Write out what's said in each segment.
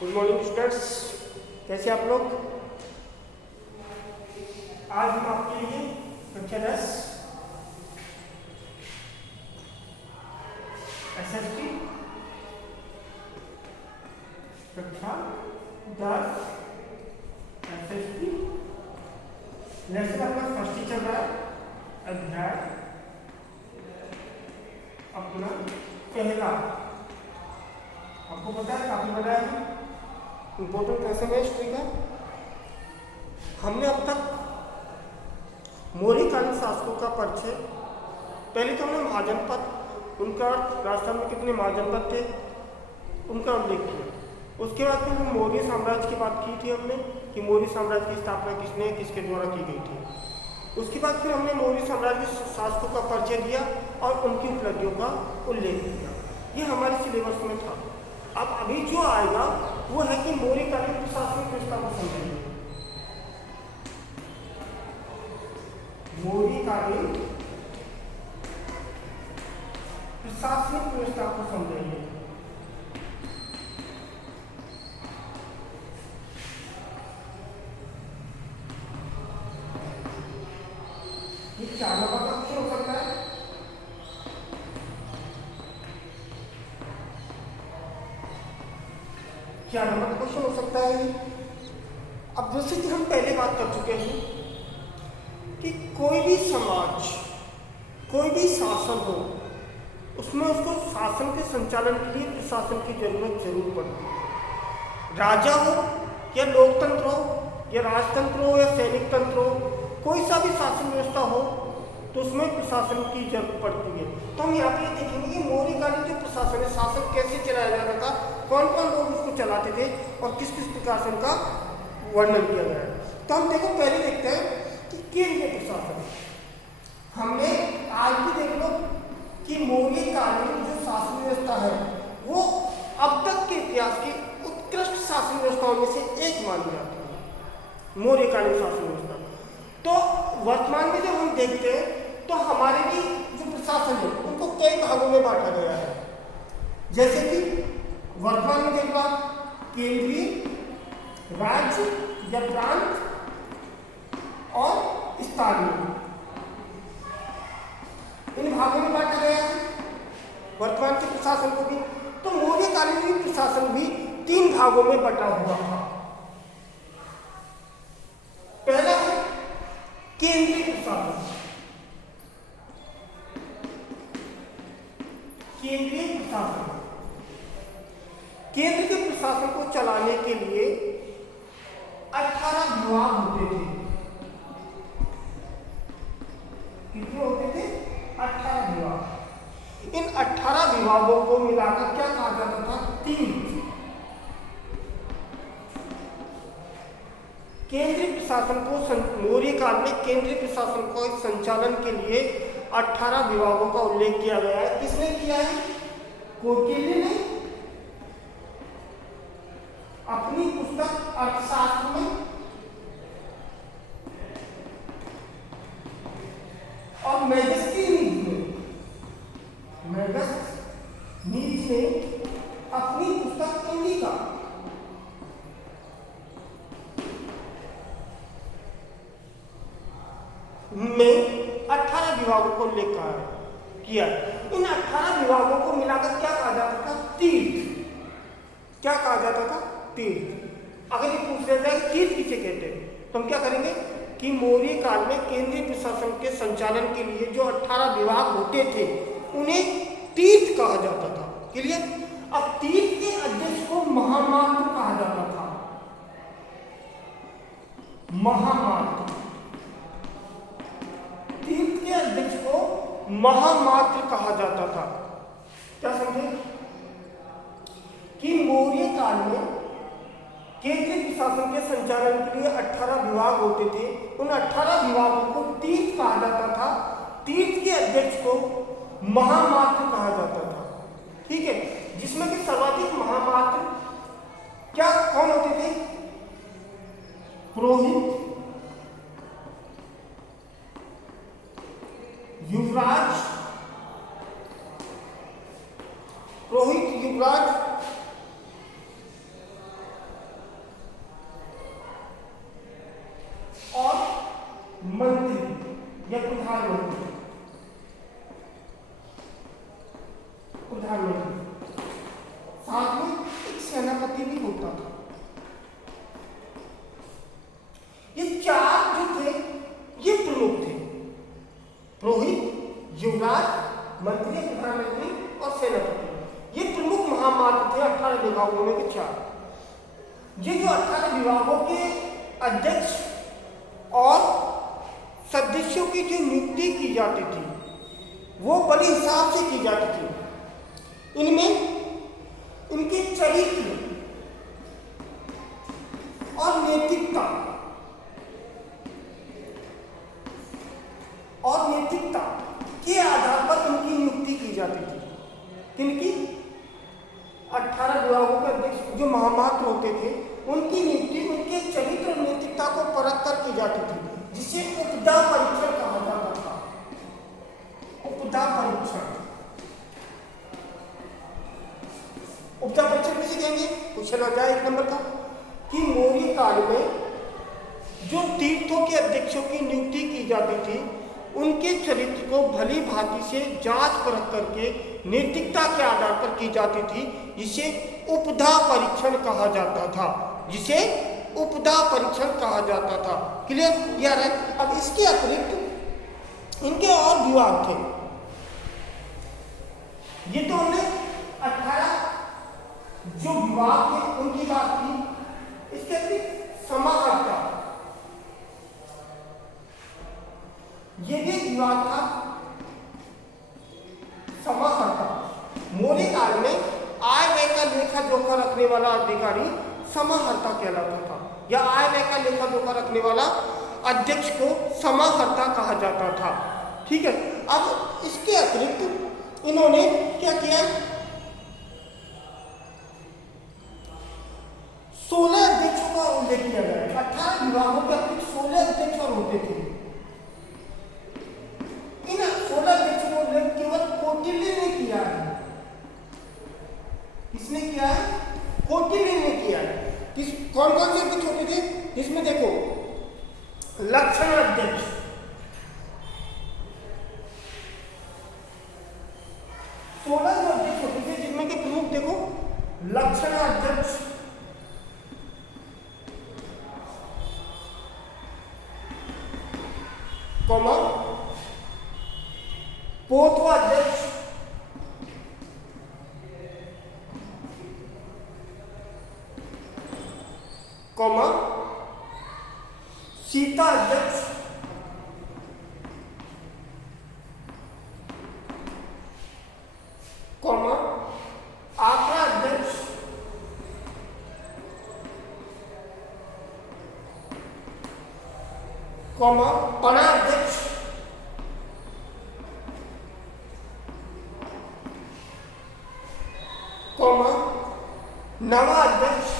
Good morning students, कैसे आप लोग। आज हम आपके लिए कक्षा 10 SST कक्षा 10 SST लेसन अपना फर्स्ट ही चल रहा है। अध्याय अपना पहला, आपको पता है काफी बड़ा है, इम्पोर्टेंट क्वेश्चन है हिस्ट्री का। हमने अब तक मौर्यकालीन शासकों का परिचय, पहले तो हमने महाजनपद, उनका राजस्थान में कितने महाजनपद थे उनका उल्लेख किया। उसके बाद फिर हम मौर्य साम्राज्य की बात की थी हमने कि मौर्य साम्राज्य की स्थापना किसने किसके द्वारा की गई थी। उसके बाद फिर हमने मौर्य साम्राज्य के शासकों का परिचय दिया और उनकी उपलब्धियों का उल्लेख किया। ये हमारे सिलेबस में था। अब अभी जो आएगा वो है कि मौर्यकालीन प्रशासनिक व्यवस्था को समझेंगे। मौर्यकालीन प्रशासनिक व्यवस्था को समझेंगे। ये 4 नंबर का क्वेश्चन हो सकता है। क्या नंबर क्वेश्चन हो सकता है। अब जैसे कि हम पहले बात कर चुके हैं कि कोई भी समाज, कोई भी शासन हो, उसमें उसको शासन के संचालन के लिए प्रशासन की जरूरत जरूर पड़ती है। राजा हो या लोकतंत्र हो या राजतंत्र हो या सैनिक तंत्र हो, कोई सा भी शासन व्यवस्था हो तो उसमें प्रशासन की जरूरत पड़ती है। तो हम यहाँ पे देखेंगे कि मौर्यकालीन जो प्रशासन है, शासन कैसे चलाया जाता था, कौन कौन लोग उसको चलाते थे और किस किस प्रकार से उनका वर्णन किया गया है। तो हम देखो पहले देखते हैं कि केंद्रीय प्रशासन। हमने आज भी देख लो कि मौर्यकालीन जो शासन व्यवस्था है वो अब तक के इतिहास की उत्कृष्ट शासन व्यवस्थाओं में से एक मानी जाती है, मौर्यकालीन शासन व्यवस्था। तो वर्तमान में जब हम देखते हैं तो हमारे भी जो प्रशासन है उनको कई भागों में बांटा गया है। जैसे कि वर्तमान में देखो आप केंद्रीय, राज्य या प्रांत और स्थानीय, इन भागों में बांटा गया है वर्तमान के प्रशासन को भी। तो मौर्यकालीन प्रशासन भी 3 भागों में बटा हुआ था। पहला है केंद्रीय प्रशासन। केंद्रीय प्रशासन, केंद्र के प्रशासन को चलाने के लिए 18 विभाग होते थे। कितने होते थे? 18 विभाग। इन 18 विभागों को मिलाकर क्या कहा जाता था? तीर्थ। केंद्रीय प्रशासन को मौर्य काल में केंद्रीय प्रशासन को संचालन के लिए 18 विभागों का उल्लेख किया गया है। किसने किया है? कौटिल्य ने अपनी पुस्तक अर्थशास्त्र में और मेगस्थनीज ने अपनी पुस्तक इंडिका में 18 विभागों को उल्लेख किया। इन 18 विभागों को मिलाकर क्या कहा जाता था? तीर्थ। क्या कहा जाता था? तीर्थ। अगर ये पूछ लिया जाए तीर्थ किसे कहते हैं तो हम क्या करेंगे कि मौर्य काल में केंद्रीय प्रशासन के संचालन के लिए जो 18 विभाग होते थे उन्हें तीर्थ कहा जाता था। क्लियर? अब तीर्थ के अध्यक्ष को महामात्र कहा जाता था। महामात्र, तीर्थ के अध्यक्ष को महामात्र कहा जाता था। क्या समझे कि मौर्य काल में केंद्रीय प्रशासन के संचालन के लिए 18 विभाग होते थे। उन 18 विभागों को तीर्थ कहा जाता था। तीर्थ के अध्यक्ष को महामात्र कहा जाता था। ठीक है, जिसमें कि सर्वाधिक महामात्र क्या कौन होते थे? पुरोहित, युवराज, पुरोहित, युवराज कभी भी होता था। ये चार जो थे ये प्रमुख थे, पुरोहित, युवराज, मंत्री, प्रधानमंत्री और सेनापति। ये प्रमुख महामात्र थे 18 विभागों में के चार। ये जो 18 विभागों के अध्यक्ष और सदस्यों की जो नियुक्ति की जाती थी वो बड़े हिसाब से की जाती थी। इनमें उनके चरित्र और नैतिकता के आधार पर उनकी नियुक्ति की जाती थी। किनकी? 18 विभागों के अध्यक्ष जो महामात्र होते थे उनकी नियुक्ति उनके चरित्र और नैतिकता को परख कर की जाती थी, जिसे उपदा परीक्षण कहा जाता था। उपदा परीक्षण, उपदा परीक्षण किसे कहेंगे? पूछा जाए 1 नंबर का कि मौर्य काल में जो तीर्थों के अध्यक्षों की नियुक्ति की जाती थी उनके चरित्र को भली भांति से जांच परख करके नैतिकता के आधार पर की जाती थी, जिसे उपदा परीक्षण कहा जाता था। जिसे उपदा परीक्षण कहा जाता था। क्लियर यार है? अब इसके अतिरिक्त इनके और विभाग थे। ये तो हमने 18 जो विभाग थे उनकी बात की। इसके अतिरिक्त समाहर्ता, ये भी विभाग था। समाहर्ता मौर्य काल में आय व्यय का लेखा जोखा रखने वाला अधिकारी समाहर्ता कहलाता था, या आय व्यय का लेखा जोखा रखने वाला अध्यक्ष को समाहर्ता कहा जाता था। ठीक है। अब इसके अतिरिक्त इन्होंने क्या किया? 16 अध्यक्षों का उल्लेख किया गया। 18 विभागों के अतिरिक्त 16 अध्यक्ष और होते थे। इन 16 अध्यक्षों का उल्लेख केवल कौटिल्य ने किया है। किसने किया है? कौटिल्य ने किया है। कौन कौन से अध्यक्ष होते थे? जिसमें देखो लक्षण अध्यक्ष, सोलह जो अध्यक्ष होते थे जिनमें के प्रमुख देखो लक्षण अध्यक्ष, कौमा पोतवा अध्यक्ष, कौमा सीता अध्यक्ष, कौमा आंकड़ा अध्यक्ष, कौमा पणा अध्यक्ष, कौमा नवा अध्यक्ष,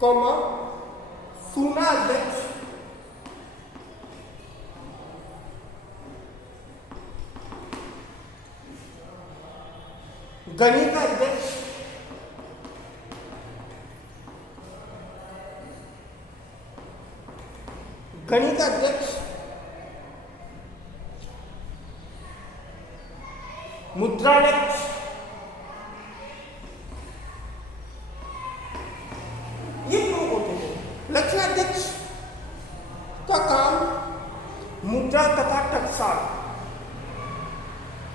कौमा सूना अध्यक्ष, गणित अध्यक्ष, गणित अध्यक्ष, मुद्राध्यक्ष, ये प्रमुख होते थे। लक्षणाध्यक्ष का काम मुद्रा तथा टकसाल,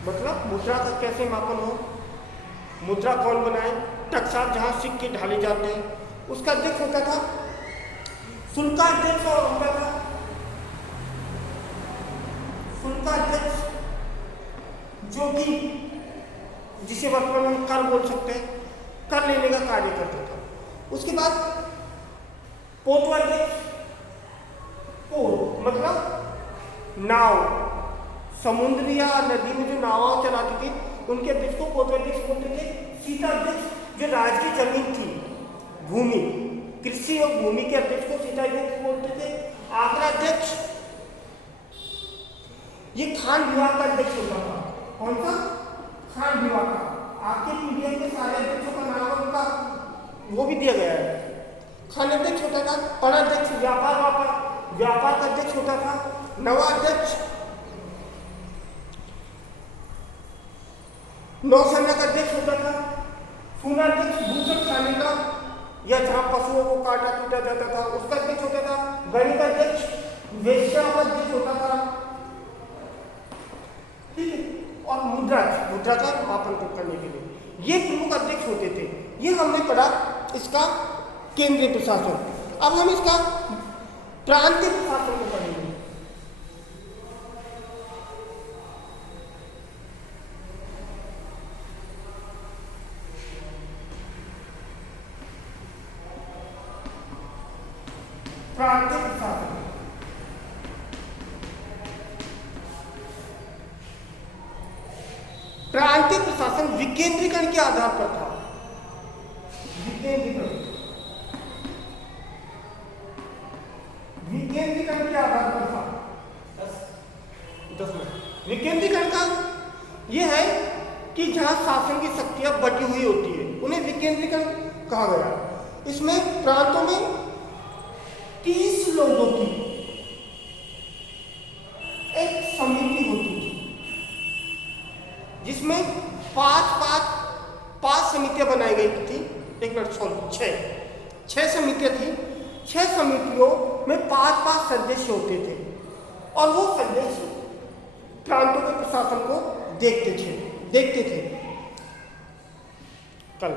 मतलब मुद्रा का कैसे मापन हो, मुद्रा कौन बनाए, टकसाल जहां सिक्के ढाले जाते हैं उसका अध्यक्ष होता था। शुल्काध्यक्ष और होता था शुल्काध्यक्ष, जो कि जिसे वर्तमान में कर बोल सकते हैं, कर लेने का कार्य करता था। उसके बाद पोतवाध्यक्ष, पोत मतलब नाव, समुद्र या नदी में जो नाव चलाती थी उनके अध्यक्ष को पोतवाध्यक्ष बोलते थे। सीता अध्यक्ष जो राज्य की जमीन थी, भूमि, कृषि और भूमि के अध्यक्ष को सीता अध्यक्ष बोलते थे। आंकड़ा अध्यक्ष ये खान विभाग का अध्यक्ष होता था। कौन सा? खान विभाग का। आपके पीडीएफ में सारे अध्यक्षों का नाम और उनका वो भी दिया गया है। खान अध्यक्ष होता था। पणा अध्यक्ष व्यापार का अध्यक्ष होता था। नवा अध्यक्ष नौसेना का अध्यक्ष होता था, सेनाध्यक्ष भूषण खाने का या जहां पशुओं को काटा पीटा जाता था उसका अध्यक्ष होता था, गणित अध्यक्ष वेश्यावध्यक्ष होता था, ठीक है। और मुद्रा का मापन को करने के लिए ये प्रमुख अध्यक्ष होते थे। ये हमने पढ़ा इसका केंद्रीय प्रशासन। अब हम इसका प्रांतीय प्रशासन को पढ़ेंगे। प्रांतीय प्रशासन प्रांतीय प्रशासन विकेंद्रीकरण के आधार पर था। विकेंद्रीकरण के आधार पर था। 10 मिनट। विकेंद्रीकरण का यह है कि जहां शासन की शक्तियां बटी हुई होती है उन्हें विकेंद्रीकरण कहा गया। इसमें प्रांतों में 30 लोगों की एक समिति होती थी जिसमें पांच समितियां बनाई गई थी। एक मिनट सॉरी 6 समितियां थी। 6 समितियों में 5 सदस्य होते थे और वो सदस्य प्रांतों के प्रशासन को देखते थे। कल